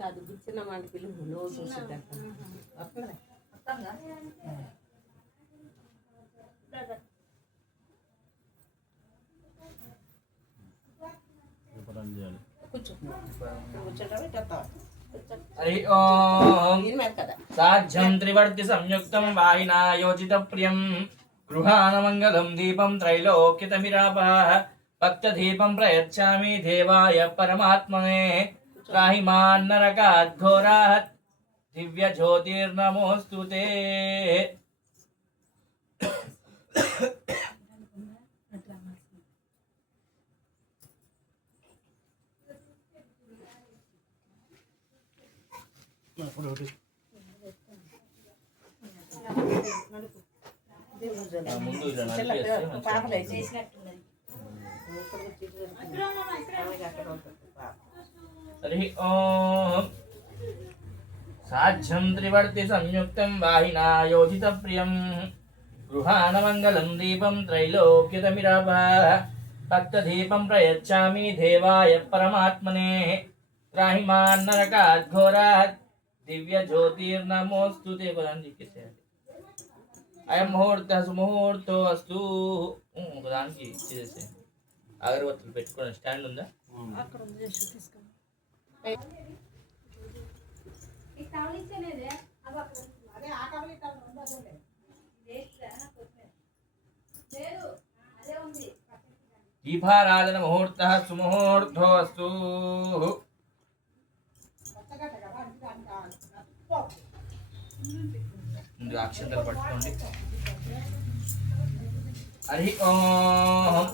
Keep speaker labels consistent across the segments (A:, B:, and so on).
A: ಅದು ಬಿಚ್ಚನ ಮಾಡ್ತಿಲ್ಲ
B: ನೋವು ಸೂಸಿದ್ದಾಗ साध्यं त्रिवर्ति संयुक्तं वाहिनायोजितप्रियं दीपं प्रयच्छामि देवाय परमात्मने ప్రయచ్చామి దేవాయ జ్యోతిర్నమోస్తు ముందు ఇలా.
A: చేసినట్టున్నది. అక్కడ ఉంటుంది పాప.
B: హరి ఓం సాధ్యం త్రివర్తి సంయుక్తం వాహినా యోజిత ప్రియం గృహానమంగళం దీపం త్రైలోక్యతమిరాప భక్తదీపం ప్రయచ్చామి దేవాయ పరమాత్మనే త్రాహిమాన్నరకాద్ఘోరాత్ దివ్య జ్యోతిర్నమోస్తు తే పదాన్ని చెప్పేసేయాలి అయం ముహూర్త సుముహూర్తో అస్తు ఉం, ఒకదానికి చేసేసేయండి అగరబత్తులు పెట్టుకోండి స్టాండ్ ఉందా దీపారాధన ముహూర్త సుముహూర్ధోస్తు. అక్షంతలు పట్టుకోండి. హరి ఓం.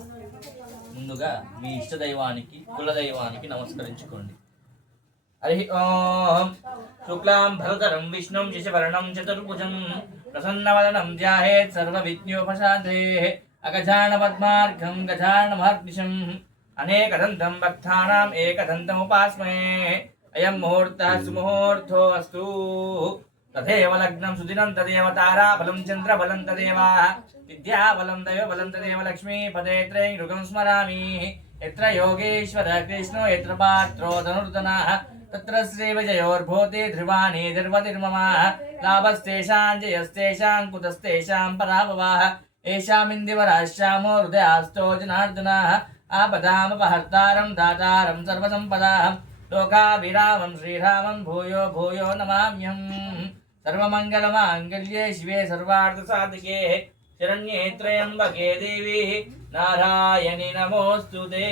B: ముందుగా మీ ఇష్ట దైవానికి కుల దైవానికి నమస్కరించుకోండి. హరి ఓం శుక్లాం భరతరం విష్ణుం శశివర్ణం చతుర్భుజం ప్రసన్నవదనం ధ్యాయేత్ సర్వ విజ్ఞోపశాంతే అగజాన పద్మార్ఘం గజాన మహర్నిశం అనేకదంతం భక్తానాం ఏకదంతముపాస్మే అయం ముహూర్తः సుముహూర్తో అస్తు తథేవ లగ్నం సుదినం తదేవ తారాబలం చంద్రబలం తదేవ విద్యాబలం దైవబలం తదేవ లక్ష్మీపదే త్రైరుగం స్మరామి ఎత్ర యోగేశ్వర కృష్ణో तत्र श्रीविजयोर्भूति ध्रुवाणी ध्रुवतिर्ममाः लाभस्तेषां जयस्तेषां कुतस्तेषां पराभवाः। येषामिन्दिवराश्यामो हृदयास्तो जनार्दनाः। आपदामपहर्तारं दातारं सर्वसम्पदाः। श्रीरामं भूयो भूयो नमाम्यहं सर्वमङ्गलमाङ्गल्ये शिवे सर्वार्थसाधके। शरण्ये त्र्यम्बके देवी। नारायणि नमोऽस्तु ते।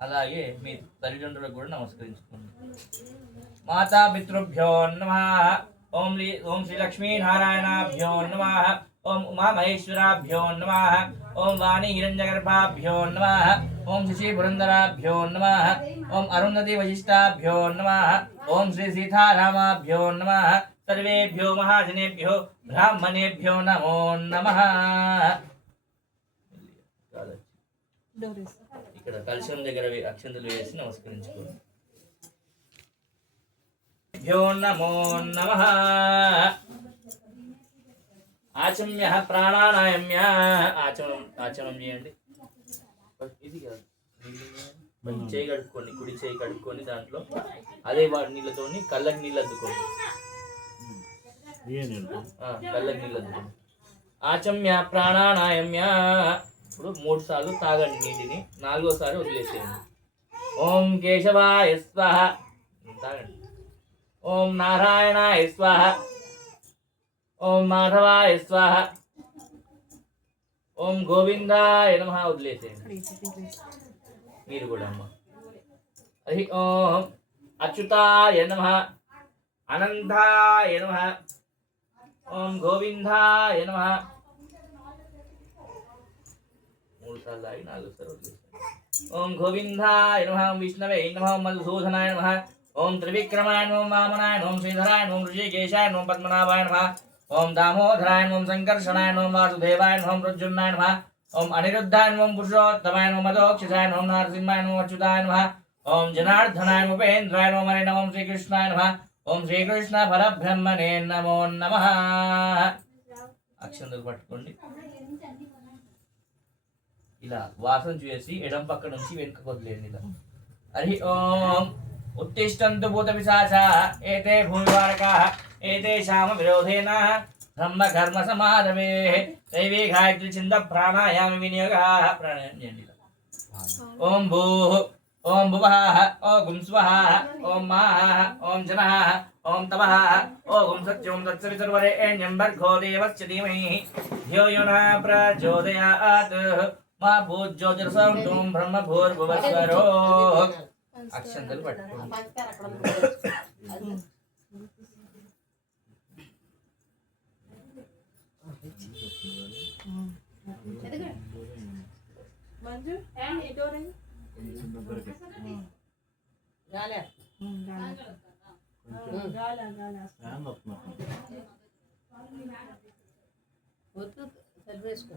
B: అలాగే మీ తల్లిదండ్రులకు కూడా నమస్కరించుకోండి మాతా పితృభ్యో నమ ఓం శ్రీ ఓం శ్రీ లక్ష్మీ నారాయణాభ్యో నమ ఓం ఉమామహేశ్వరాభ్యో నమ ఓం వాణి హిరణ్యగర్భాభ్యో నమ ఓం శశి పురందరాభ్యో నమ ఓం అరుంధతి వశిష్టాభ్యో నమ ఓం శ్రీ సీతారామాభ్యో నమ సర్వేభ్యో మహాజనేభ్యో బ్రాహ్మణేభ్యో నమో నమ ఇక్కడ కలశం దగ్గర అక్షంతలు వేసి నమస్కరించుకోండి. భ్యో నమో నమ. ఆచమ్య ప్రాణానాయమ్య. ఆచమనం ఆచమనం చేయండి. ఇది కాదు. మంచి చేయి కడుక్కోండి కుడి చేయి కడుక్కొని దాంట్లో. అదే వాడి నీళ్ళతోని కళ్ళకి నీళ్ళు అద్దుకోండి. కళ్ళకి నీళ్ళు అద్దుకోండి. ఆచమ్య ప్రాణానాయమ్య. ఇప్పుడు మూడు సార్లు తాగండి నీటిని. నాలుగోసారి వదిలేసేయండి. ఓం కేశవాయ స్వాహ. తాగండి. ఓం నారాయణాయ స్వాహ. ఓం మాధవాయ స్వాహ. ఓం గోవిందాయ నమ. వదిలేసేయండి. మీరు కూడా అమ్మ. హరి ఓం అచ్యుతాయ నమ. అనంతాయ నమ. ఓం గోవిందాయ నమ. ఓం త్రివిక్రమాయ నమ ఓం వామనాయ నమ ఓం శ్రీధరాయ నమ ఓం ఋషికేశాయ నమ ఓం పద్మనాభాయ నమ ఓం దామోదరాయ నమ ఓం సంకర్షణాయ నమ ఓం వాసుదేవాయ నమ ఓం రుజున్నాయ నమ ఓం అనిరుద్ధాయ నమ ఓం పురుషోత్తమాయ నమ మదోక్షసాయ నమ ఓం నరసింహాయ నమ అచ్యుతాయ నమ ఓం జనార్దనాయ నమ ఉపేంద్రాయ నమ హరి నమ ఓం శ్రీకృష్ణాయ నమ ఓం శ్రీకృష్ణ పరబ్రహ్మణే నమో నమ అక్షంతలు పట్టుకోండి ఇలా వాసన చూసి ఎడం పక్క నుంచి వెనుక వదిలేయండి ఇలా హరి ఓం ఉత్తిష్టంతు భూత పిశాచ ఏతే భూమివారక ఏతే శామ విరోధేన బ్రహ్మ కర్మ సమాధవే దైవీ గాయత్రి చింద ప్రాణాయామ వినియోగ ప్రాణాయామం చేయండి ఓం భూ ఓం భువ ఓ గుంస్వ ఓం మా ఓం జన ఓం తవ ఓ గుం సత్యోం తత్సవితుర్వరే భర్గో దేవశ్చ ధీమహి ధ్యో యునా ప్రచోదయాత్ మా భూజ్యోతిర్సం తుం బ్రహ్మ భూర్భువస్వరో అక్షంతలు పట్టుకోండి
A: పంచదార అక్కడ ఉంది. అది.
C: మంజు ఇటో రండి.
A: గాలి.
C: గాలి, గాలి.
A: వద్దు సరిపేసుకో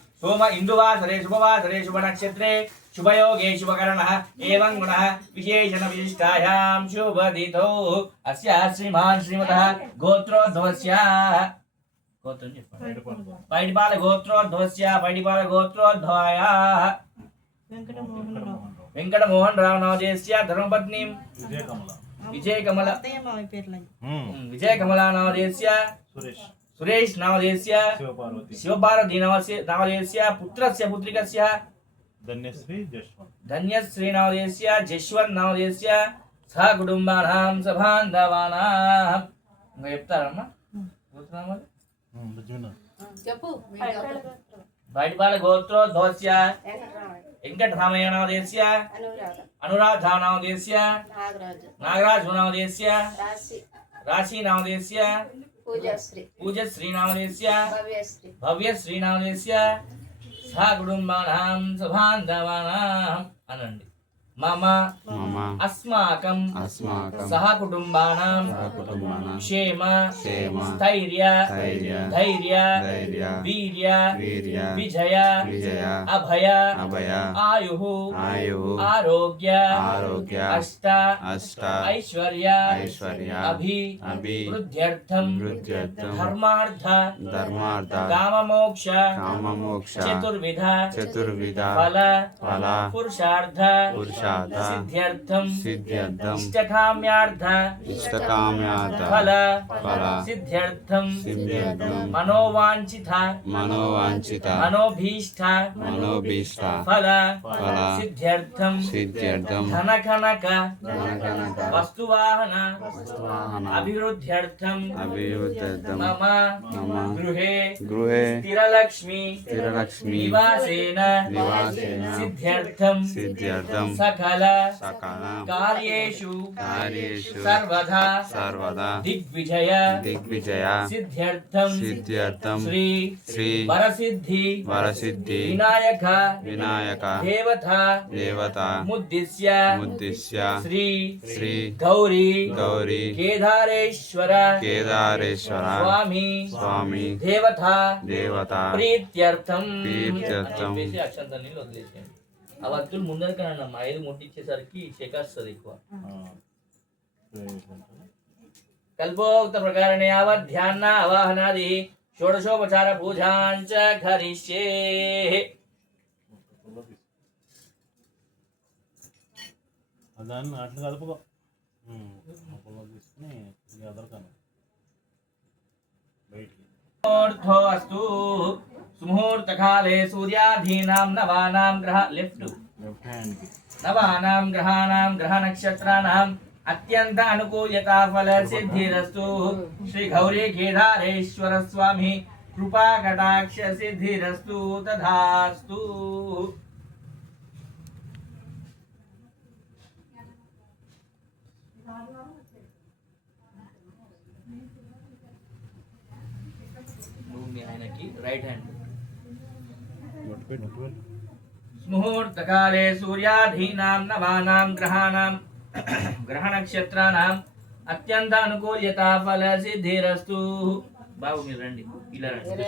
B: सोम इन्दुवासरे शुभवासरे शुभनक्षत्रे शुभयोगे शुभकरणः एवं गुणः विशेषण विशिष्टायां शुभदितौ अस्याः श्रीमान् श्रीमतः गोत्रोद्भवस्याः గోత్రం చెప్పండి పైడిపాల గోత్రోద్భవస్య పైడిపాల గోత్రోద్భవాయ
C: వెంకటమోహన్ రావు
B: వెంకట మోహన్ రావు నవదేశ్య ధర్మపత్ని విజయ కమల
C: అత్తయ్య మావి పేర్లు అవి.
B: విజయ కమల నవదేశ్య
D: సురేష్
B: సురేష్ నవదేశ్య
D: శివపార్వతి
B: శివపార్వతి నవస్య నవదేశ్య పుత్రస్య పుత్రికస్య
D: ధన్యశ్రీ జశ్వంత్
B: ధన్యశ్రీ నవదేశ్య జశ్వంత్ నవదేశ్య సహ కుటుంబానాం సభాంధవానాం ఇంకా చెప్తారమ్మా చెప్తున్నామా?
A: చెప్పు మీ
C: పైడిపాల
A: గొప్ప.
C: గోత్రం.
B: బయటపాల గోత్రోద్భవస్య
A: వెంకటరామయ్య
B: వెంకటరామయ్య నవదేశ్య
A: అనురాధ
B: అనురాధ నవదేశ్య
A: నాగరాజు
B: నాగరాజు నవదేశ్య
A: రాశి
B: రాశి నవదేశ్య
A: భవ్యశ్రీ
B: భవ్యశ్రీ నవదేశ్య సహ కుటుంబానాం సభాంధవానాం అనండి मम।
E: अस्माकं।
B: सहकुटुम्बानां
E: क्षेम।
B: स्थैर्य।
E: धैर्य।
B: वीर्य।
E: विजय।
B: अभय।
E: आयुः।
B: आरोग्य।
E: अष्ट।
B: ऐश्वर्य।
E: अभि।
B: वृद्ध्यर्थं।
E: धर्मार्थ।
B: काममोक्ष।
E: चतुर्विध।
B: फल।
E: पुरुषार्थ।
B: सिद्धाद
E: सिद्ध्यर्थम
B: फल।
E: फल।
B: सिद्ध्यर्थम
E: सिद्ध्यर्थम
B: मनोवांछित
E: मनोवांछित
B: मनोभीष्ट।
E: फल।
B: फल।
E: सिद्ध्यर्थम
B: सिद्ध्यर्थम
E: वस्तुवाहन।
B: वस्तुवाहन।
E: अभिवृद्ध्यर्थम
B: अभिवृद्ध्यर्थम
E: मम।
B: मम।
E: गृहे।
B: गृहे।
E: स्थिरलक्ष्मी।
B: निवासेन।
E: निवासेन।
B: सिद्ध्यर्थम
E: सिद्ध्यर्थम
B: सकल।
E: कार्येषु।
B: कार्येषु।
E: सर्वदा।
B: सर्वदा।
E: दिग्विजय।
B: दिग्विजय।
E: सिद्ध्यर्थम।
B: सिद्ध्यर्थम।
E: श्री
B: श्री
E: वरसिद्धि।
B: वरसिद्धि।
E: विनायक।
B: विनायक।
E: देवता।
B: देवता।
E: मुद्दिश्य।
B: मुद्दिश्य।
E: श्री
B: श्री
E: गौरी।
B: गौरी।
E: केदारेश्वर।
B: केदारेश्वर।
E: स्वामी।
B: स्वामी। देवता। देवता। प्रीत्यर्थम। प्रीत्यर्थम। ఆ వత్తులు ముందరకనమ్మా ఐదు ముట్టించేసరికి చెకేస్తుంది ఎక్కువ. కల్పోక్త ప్రకారణ యావత్ ధ్యాన అవాహనాది షోడశోపచార పూజాంచ కరిష్యే
D: దాన్ని అట్లా కలుపుకో. తీసుకుని అదరకాను. బయటికి.
B: అస్తు సుముహూర్తకాలే సూర్యాధీనాం నవానాం గ్రహ లెఫ్ట్
D: లెఫ్ట్ హ్యాండ్కి
B: నవానాం గ్రహాణాం గ్రహ నక్షత్రాణాం అత్యంత అనుకూల్యత ఫల సిద్ధిరస్తు శ్రీ గౌరీ కేదారేశ్వర స్వామి కృపా కటాక్ష సిద్ధిరస్తు తథాస్తు నువ్వు మీ ఆయనకి రైట్ హ్యాండ్ ముహూర్తకాలే సూర్యాధీనాం నవానాం గ్రహాణాం గ్రహనక్షత్రాణం అత్యంత అనుకూల్యత ఫల సిద్ధిరస్తు బాబు మీరు రండి. ఇలా రండి.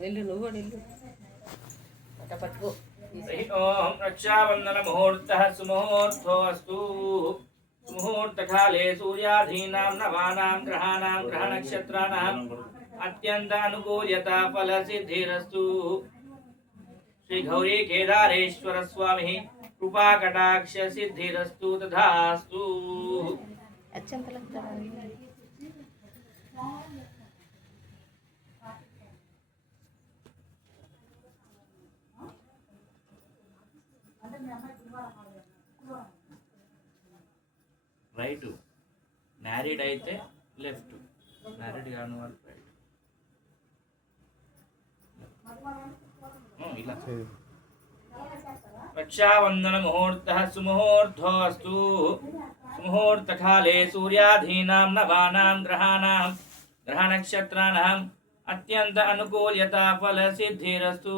A: వెళ్ళు నువ్వు వెళ్ళు. పట్టుకో.
B: हरि ओम रक्षाबंधन मुहूर्त सुमुहूर्थोस्तु मुहूर्तकाले सूर्याधीना नवानां ग्रहाणां ग्रहनक्षत्राणाम् अत्यन्तानुकूल्यता फलसिद्धिरस्तु श्रीगौरी केदारेश्वरस्वामिः कृपाकटाक्षसिद्धिरस्तु तथास्तु
A: अच्छा
B: రైట్ మ్యారీడ్ అయితే లెఫ్ట్ మ్యారీడ్ కాని వాళ్ళు రైట్ ఇలా. రక్షాబంధన ముహూర్త సుముహూర్తో అస్తు సుముహూర్త కాలే సూర్యాధీనాం నవానాం గ్రహాణాం గ్రహ నక్షత్రాణాం అత్యంత అనుకూల్యత ఫల సిద్ధిరస్తు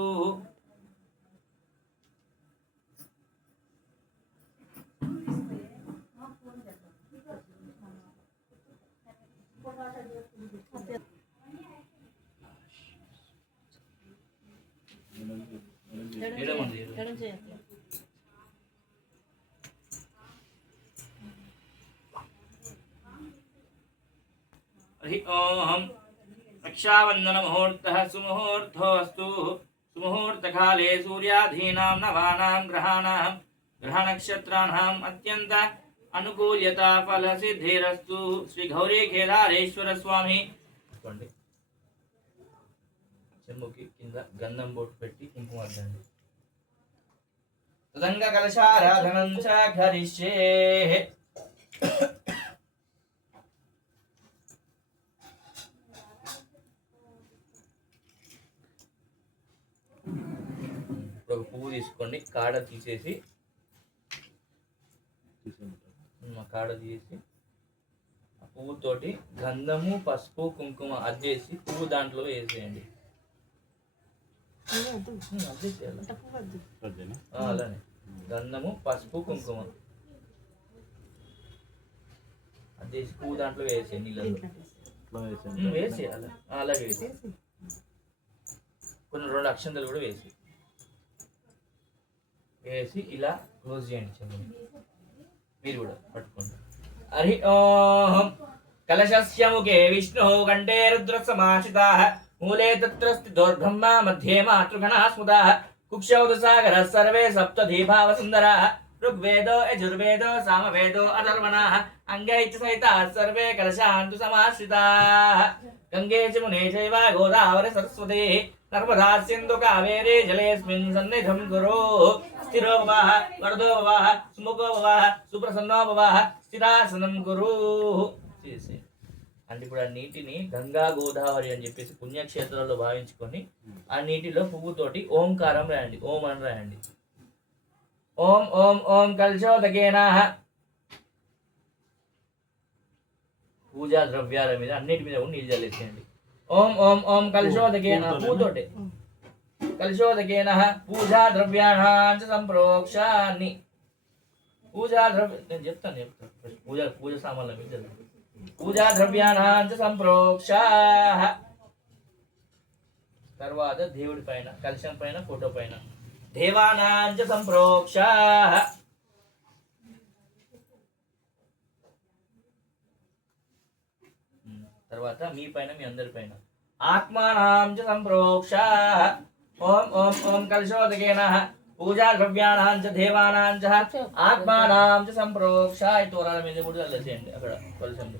B: हरि ओम रक्षाबंधन मुहूर्त सुमुहूर्तोस्तु सुमुहूर्त काले सूर्याधीनां नवानां ग्रहाणां ग्रह नक्षत्राणाम् अत्यंत अनुकूल्यता फल सिद्धिरस्तु श्री गौरी కేదారేశ్వర స్వామి చెంబుకి కింద గంధం బొట్టు పెట్టి కుంకుమ అద్దండి తదంగకలశారాధనం చ కరిష్యే ఇప్పుడు ఒక పువ్వు తీసుకోండి. కాడ తీసేసి కాడ తీసి ఆ పువ్వుతోటి గంధము పసుపు కుంకుమ అద్దేసి పువ్వు దాంట్లో వేసేయండి
C: నువ్వు వద్దు.
B: ఉమ్, అద్దేసేయాలి
C: అంత పువ్వు వద్దు.
B: ఆ, అలానే గంధము పసుపు కుంకుమ. అద్దేసి పువ్వు దాంట్లో వేసేయండి నీళ్ళలో
C: వేసి.
B: అలాగే వేసి
C: వేసి.
B: కొన్ని రెండు అక్షంతలు కూడా వేసి. వేసి ఇలా క్లోజ్ చేయండి చెంబుని మీరు కూడా పట్టుకోండి. హరి ఓం. కలశస్య ముఖే విష్ణు కంఠే రుద్ర సమాశ్రితా మూలే తత్రస్తి స్థితోర్బ్రహ్మ మధ్యే మాతృగణా స్మృతా కుక్షౌదసాగర సర్వే సప్త దీపావసుందర ఋగ్వేదో యజుర్వేదో సామవేదో అధర్వణ అంగై చ సహితా సర్వే కలశాంతు సమాశ్రితా గంగే చ మునే చైవ గోదావరి సరస్వతి నర్మదా సింధు కావేరీ జలేస్మిన్ సన్నిధం గురు స్థిరో భవ వరదో భవ సుముఖో భవ సుప్రసన్నో భవ స్థిరాసనం గురు చేసి అంటే ఇప్పుడు ఆ నీటిని గంగా గోదావరి అని చెప్పేసి పుణ్యక్షేత్రాల్లో భావించుకొని ఆ నీటిలో పువ్వుతోటి ఓంకారం రాయండి ఓం అని రాయండి. ఓం ఓం ఓం కల్శోదకేనా? పూజా ద్రవ్యాల మీద అన్నిటి మీద కూడా నీళ్ళు చల్లేసేయండి. ఓం ఓం ఓం కల్శోదకేన? పూతోటే. కల్శోదకేన? పూజా ద్రవ్యాణాంచ సంప్రోక్షాన్ని. పూజా ద్రవ్య నేను చెప్తాను చెప్తాను. పూజ పూజ సామాన్ల మీద చదువు. పూజా ద్రవ్యాణాంచ సంప్రోక్ష తర్వాత దేవుడి పైన కలశం పైన ఫోటో పైన దేవానాంచ సంప్రోక్ష ఉమ్, తర్వాత మీ పైన మీ అందరి పైన ఆత్మానాం చ సంప్రోక్ష ఓం ఓం ఓం కలశోదకేన పూజా ద్రవ్యాణాం చ దేవానాం చ ఆత్మానాం చ సంప్రోక్ష ఈ తోరాల మీద కూడా వెళ్ళేసేయండి అక్కడ కలశంలో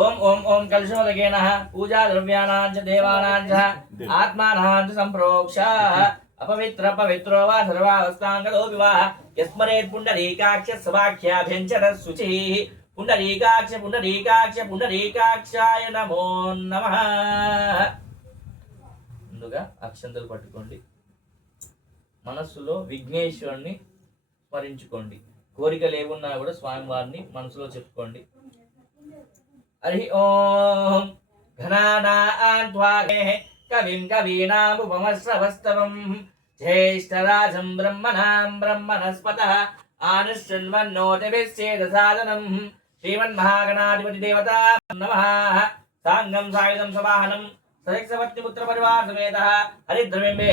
B: ఓం ఓం ఓం కలుషోదకేన పూజా ద్రవ్యాణాం చ దేవానాం చ ఆత్మానాం చ సంప్రోక్ష అపవిత్ర పవిత్రో వా సర్వావస్థాంగలోపి వా యస్మరేత్ పుండరీకాక్ష సవాఖ్యాభ్యంచర శుచి పుండరీకాక్ష పుండరీకాక్ష పుండరీకాక్షాయ నమో నమః ముందుగా అక్షంతలు పట్టుకోండి. మనస్సులో విఘ్నేశ్వరుని స్మరించుకోండి. కోరికలు ఏమున్నా కూడా స్వామివారిని మనసులో చెప్పుకోండి. హరి ఓం ఘనానాన్వాగే కవిం కవీనాముపమశ్రవస్తవం జ్యేష్ఠరాజం బ్రహ్మణాం బ్రహ్మణస్పత ఆనుష్ఠన్వన్నోతిభిశ్చేదసాదనం శ్రీమన్మహాగణాధిపతి దేవత నమః సాంగం సాయుధం సవాహనం సదక్షపత్నిపుత్ర పరివార సమేత హరిద్రమింబే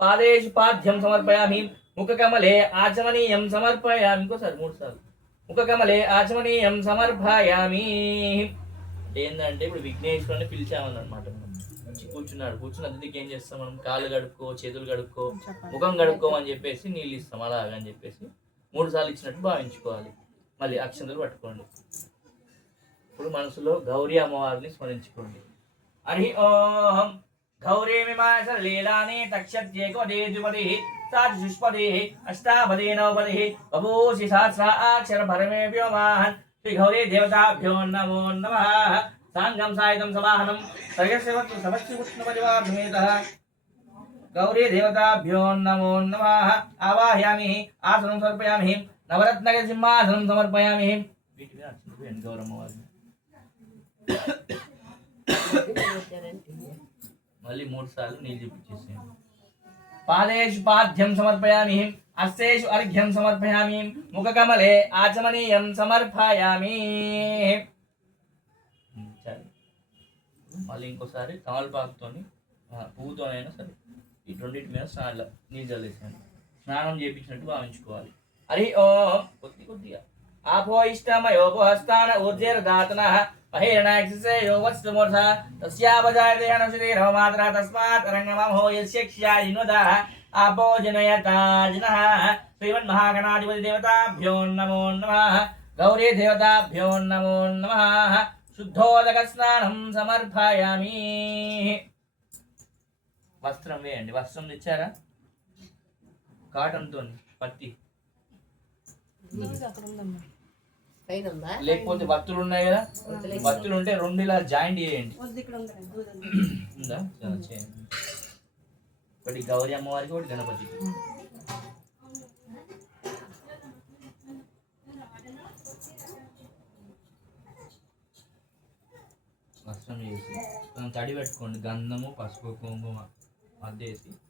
B: పాదేషు పాద్యం సమర్పయామి. ముఖకమలే ఆచమనీయం సమర్పయామి. ఇంకోసారి మూడు సార్లు. ముఖకమలే ఆచమనీయం సమర్పయామి. ఏంటంటే ఇప్పుడు విఘ్నేశ్వరుని పిలిచామన్నమాట కూర్చున్నాడు. కూర్చున్న అతిథికి ఏం చేస్తాం మనం? కాళ్ళు కడుక్కో చేతులు కడుక్కో ముఖం కడుక్కోమని చెప్పేసి నీళ్ళు ఇస్తాం. అలాగని చెప్పేసి మూడు సార్లు ఇచ్చినట్టు భావించుకోవాలి. మళ్ళీ అక్షంతలు పట్టుకోండి. ఇప్పుడు మనసులో గౌరీ అమ్మవారిని స్మరించుకోండి. హరి ఓం गौरीमीमासरलीलानि तक्षत्येकोदेद्विपतिः सा च बभूषि सहस्राक्षरभरमेऽपि ममाहन् श्रीगौरीदेवताभ्यो नमो नमः। साङ्गं सायुधं समाहनं सर्गस्यवत्समश्चिकृष्णपरिवाभ्यमेतः गौरीदेवताभ्यो नमो नमः। आवाहयामि आसनं समर्पयामि नवरत्नसिंहासनं समर्पयामि। गौरमवादि మళ్ళీ మూడు సార్లు నీళ్ళు చూపించేసేయండి పాదేషు పాద్యం సమర్పయామి హస్తేషు అర్ఘ్యం సమర్పయామి ముఖకమలే ఆచమనీయం సమర్పయామి ఉమ్, చాలు మళ్ళీ ఇంకోసారి తమలపాకుతోని ఆ, పువ్వుతోనైనా సరే ఈ రెండింటి మీద స్నానం నీళ్ళు చల్లేసాను స్నానం చేయించినట్టు భావించుకోవాలి హరి ఓ కొద్ది కొద్దిగా ఆపో ఇష్టమయోపహస్తాన ఊర్జేర్దాతన మహేరణాక్షసే యో వత్సమూర్ధ తస్యావజాయతే అనసుదే రవమాత్ర తస్మాత్ రంగమహో యస్యక్ష్యాయినుదా ఆపో జనయతాజినః శ్రీమన్మహాగణాధిపతి దేవతాభ్యో నమో నమః గౌరీ దేవతాభ్యో నమో నమః శుద్ధోదక స్నానం సమర్పయామి వస్త్రం వేయండి. వస్త్రం తెచ్చారా? కాటన్తో పత్తి.
C: అక్కడ ఉందమ్మా.
A: పైన ఉందా
B: లేకపోతే వత్తులు ఉన్నాయి కదా? వత్తులు ఉంటే రెండు ఇలా జాయింట్ చేయండి.
C: వద్దు ఇక్కడ ఉంది దూరం
B: ఉందా? చాలా చేయండి. ఒకటి గౌరీ అమ్మవారికి ఒకటి గణపతికి. వస్త్రం చేసి కొంచెం తడి పెట్టుకోండి. గంధము పసుపు కుంకుమ అద్దేసి పెట్టేసి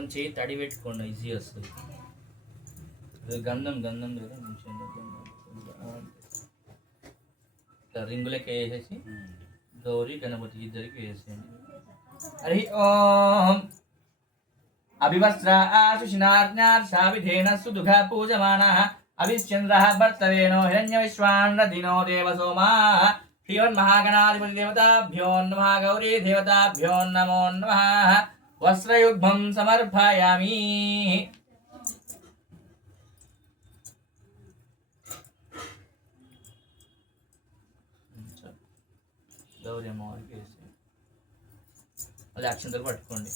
B: కొంచెం చేయి తడి పెట్టుకోండి ఈజీ వస్తుంది. గంధం గంధం కదా కొంచెం ఇట్లా రింగులకి వేసేసి గౌరీ గణపతి ఇద్దరికి వేసేయండి. హరి ఓం. అభివస్త్ర ఆశుషినార్జ్ఞార్షావిధేన సుదుఃఖ పూజమాన. అభిశ్చంద్రः భర్తవేనో హిరణ్య విశ్వాన్న దినో దేవ సోమా శ్రీమన్మహాగణాధిపతి దేవతాభ్యో నమః గౌరీ దేవతాభ్యో నమో నమః. వస్త్రయుగ్మం సమర్పయామి. గౌరమ్మ వారికి మళ్ళీ అక్షంతలు పట్టుకోండి.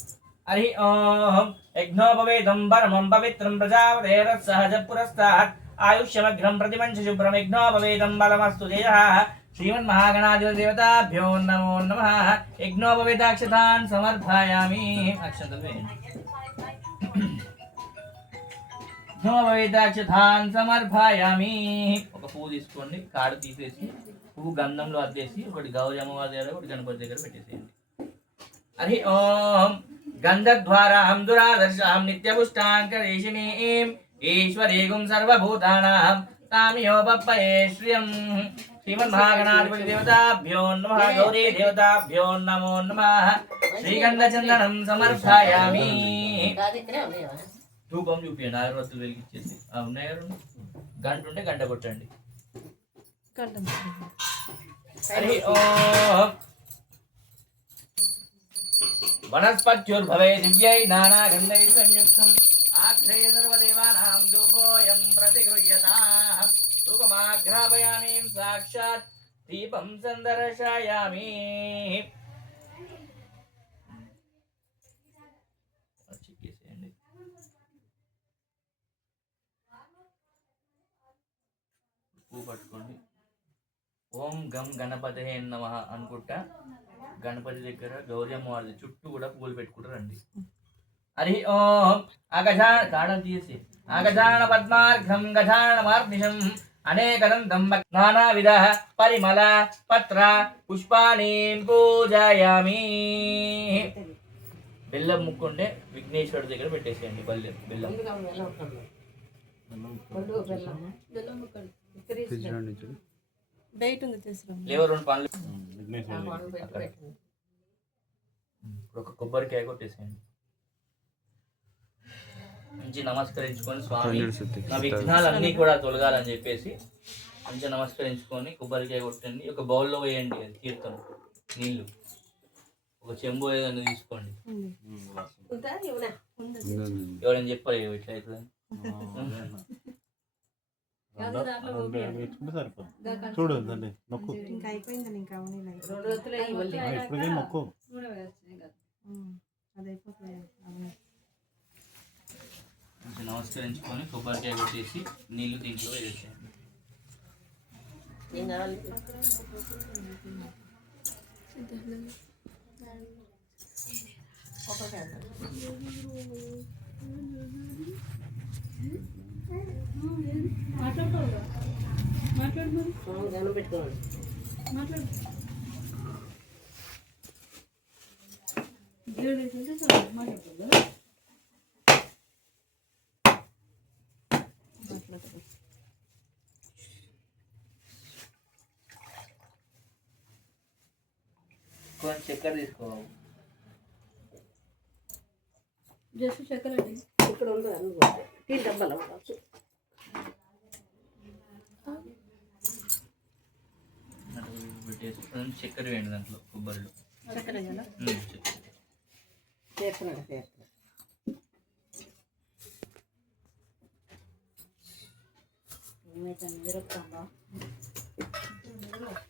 B: హరి ఓం యజ్ఞోపవేదం పరమం పవిత్రం ప్రజావతేర సహజ పురస్తాత్ ఆయుష్యమగ్రం ప్రతిమంచ శుభ్రం యజ్ఞోపవేదం బలమస్తు దేహ. श्रीमन्महागणादिदेवताभ्यो नमो नमः यज्ञोपवेदाक्षतान् समर्पयामि अक्षतवे యజ్ఞోపవేదాక్షతాన్ సమర్పయామి ఒక పువ్వు తీసుకోండి కాడు తీసేసి పువ్వు గంధంలో అద్దేసి ఒకటి గౌరీ అమ్మవారి దగ్గర ఒకటి గణపతి దగ్గర పెట్టేసేయండి హరి ఓం గంధద్వారాం దురాదర్శాం నిత్యపుష్టాంకరేషిణీం ఈశ్వరీగుం సర్వభూతానాం తామియోపప్పయే శ్రియం శ్రీమన్మహాగణాధిపతి దేవతాభ్యో నమ గౌరీ దేవతాభ్యో నమో నమ శ్రీగంధచందనం సమర్పయామి ధూపం చూపించండి అగరబత్తులు వెలిగించేసి. ఆ ఉన్నాయి కదా రెండు. గంట ఉంటే గంట కొట్టండి. హరి ఓం వనస్పత్యుర్భవే దివ్యై నానాగంధై సంయుక్తం. ఆగ్రే సర్వదేవానాం ధూపోయం ప్రతిగృహ్యతాః. ధూపమాఘ్రాపయామి సాక్షాత్ దీపం సందర్శయామి చిక్కేసేయండి పువ్వు పట్టుకోండి ఓం గం గణపతి నమ అనుకుంటా గణపతి దగ్గర గౌరీ అమ్మవారి చుట్టూ కూడా పువ్వులు పెట్టుకుంటారండి హరి ఓం అగజాన కాడం తీసి అగజాన పద్మార్ఘం గజాన మార్నిషం అనేకదంతం నానావిధ పరిమళ పత్ర పుష్పాణి పూజయామి బెల్లం ముక్కుంటే విఘ్నేశ్వరుడి దగ్గర పెట్టేసేయండి బెల్లం. బెల్లం. రెండు పండ్లు ఇప్పుడు ఒక కొబ్బరికాయ కొట్టేసేయండి. మంచి నమస్కరించుకొని స్వామి. నా విఘ్నాలన్నీ కూడా తొలగాలని చెప్పేసి మంచిగా నమస్కరించుకొని కొబ్బరికాయ కొట్టండి. ఒక బౌల్లో వేయండి అది తీర్థం నీళ్ళు ఒక చెంబు ఏదైనా తీసుకోండి. ఎవరైనా చెప్పాలి ఇట్లా
D: సరిపోతుంది చూడు నొక్కు
C: ఇంకా అయిపోయిందని ఇంకా
D: నొక్కు
B: నమస్కరించుకొని కొబ్బరికాయ కొట్టేసి నీళ్ళు దీంట్లో వేసేయండి.
A: ఏం కావాలి మాట్లాడుతుంది
B: కొంచెం చక్కెర తీసుకోవాలి.
C: జస్ట్ చక్కెర అండి.
A: ఇక్కడ ఉంది అనుకో టీ డబ్బాలో
B: పెట్టేసి చక్కెర వేయండి దాంట్లో కొబ్బరిలో.
C: చక్కెర.
A: చేస్తున్నాడు చేస్తున్నాడు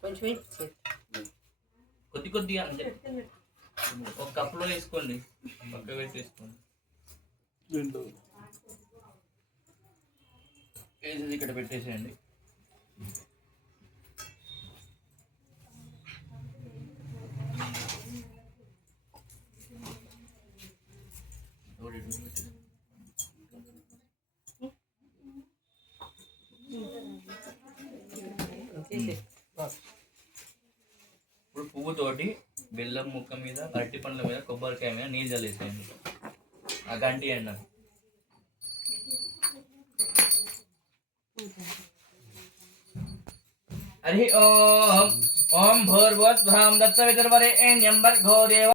A: కొంచెం వేసి
B: కొద్ది కొద్దిగా అంతే. ఒక కప్పులో వేసుకోండి. పక్క పెట్టి వేసుకోండి. వేసేసి ఇక్కడ పెట్టేసేయండి.
A: చేసి
B: ఇప్పుడు పువ్వుతోటి బెల్లం ముక్క మీద అరటి పండ్ల మీద కొబ్బరికాయ మీద నీళ్ళు చల్లేసేయండి. ఆ గంటి అండి నాకు హరి ఓం ఓం భూర్భువస్వాం దత్త ఏం భర్గో దేవ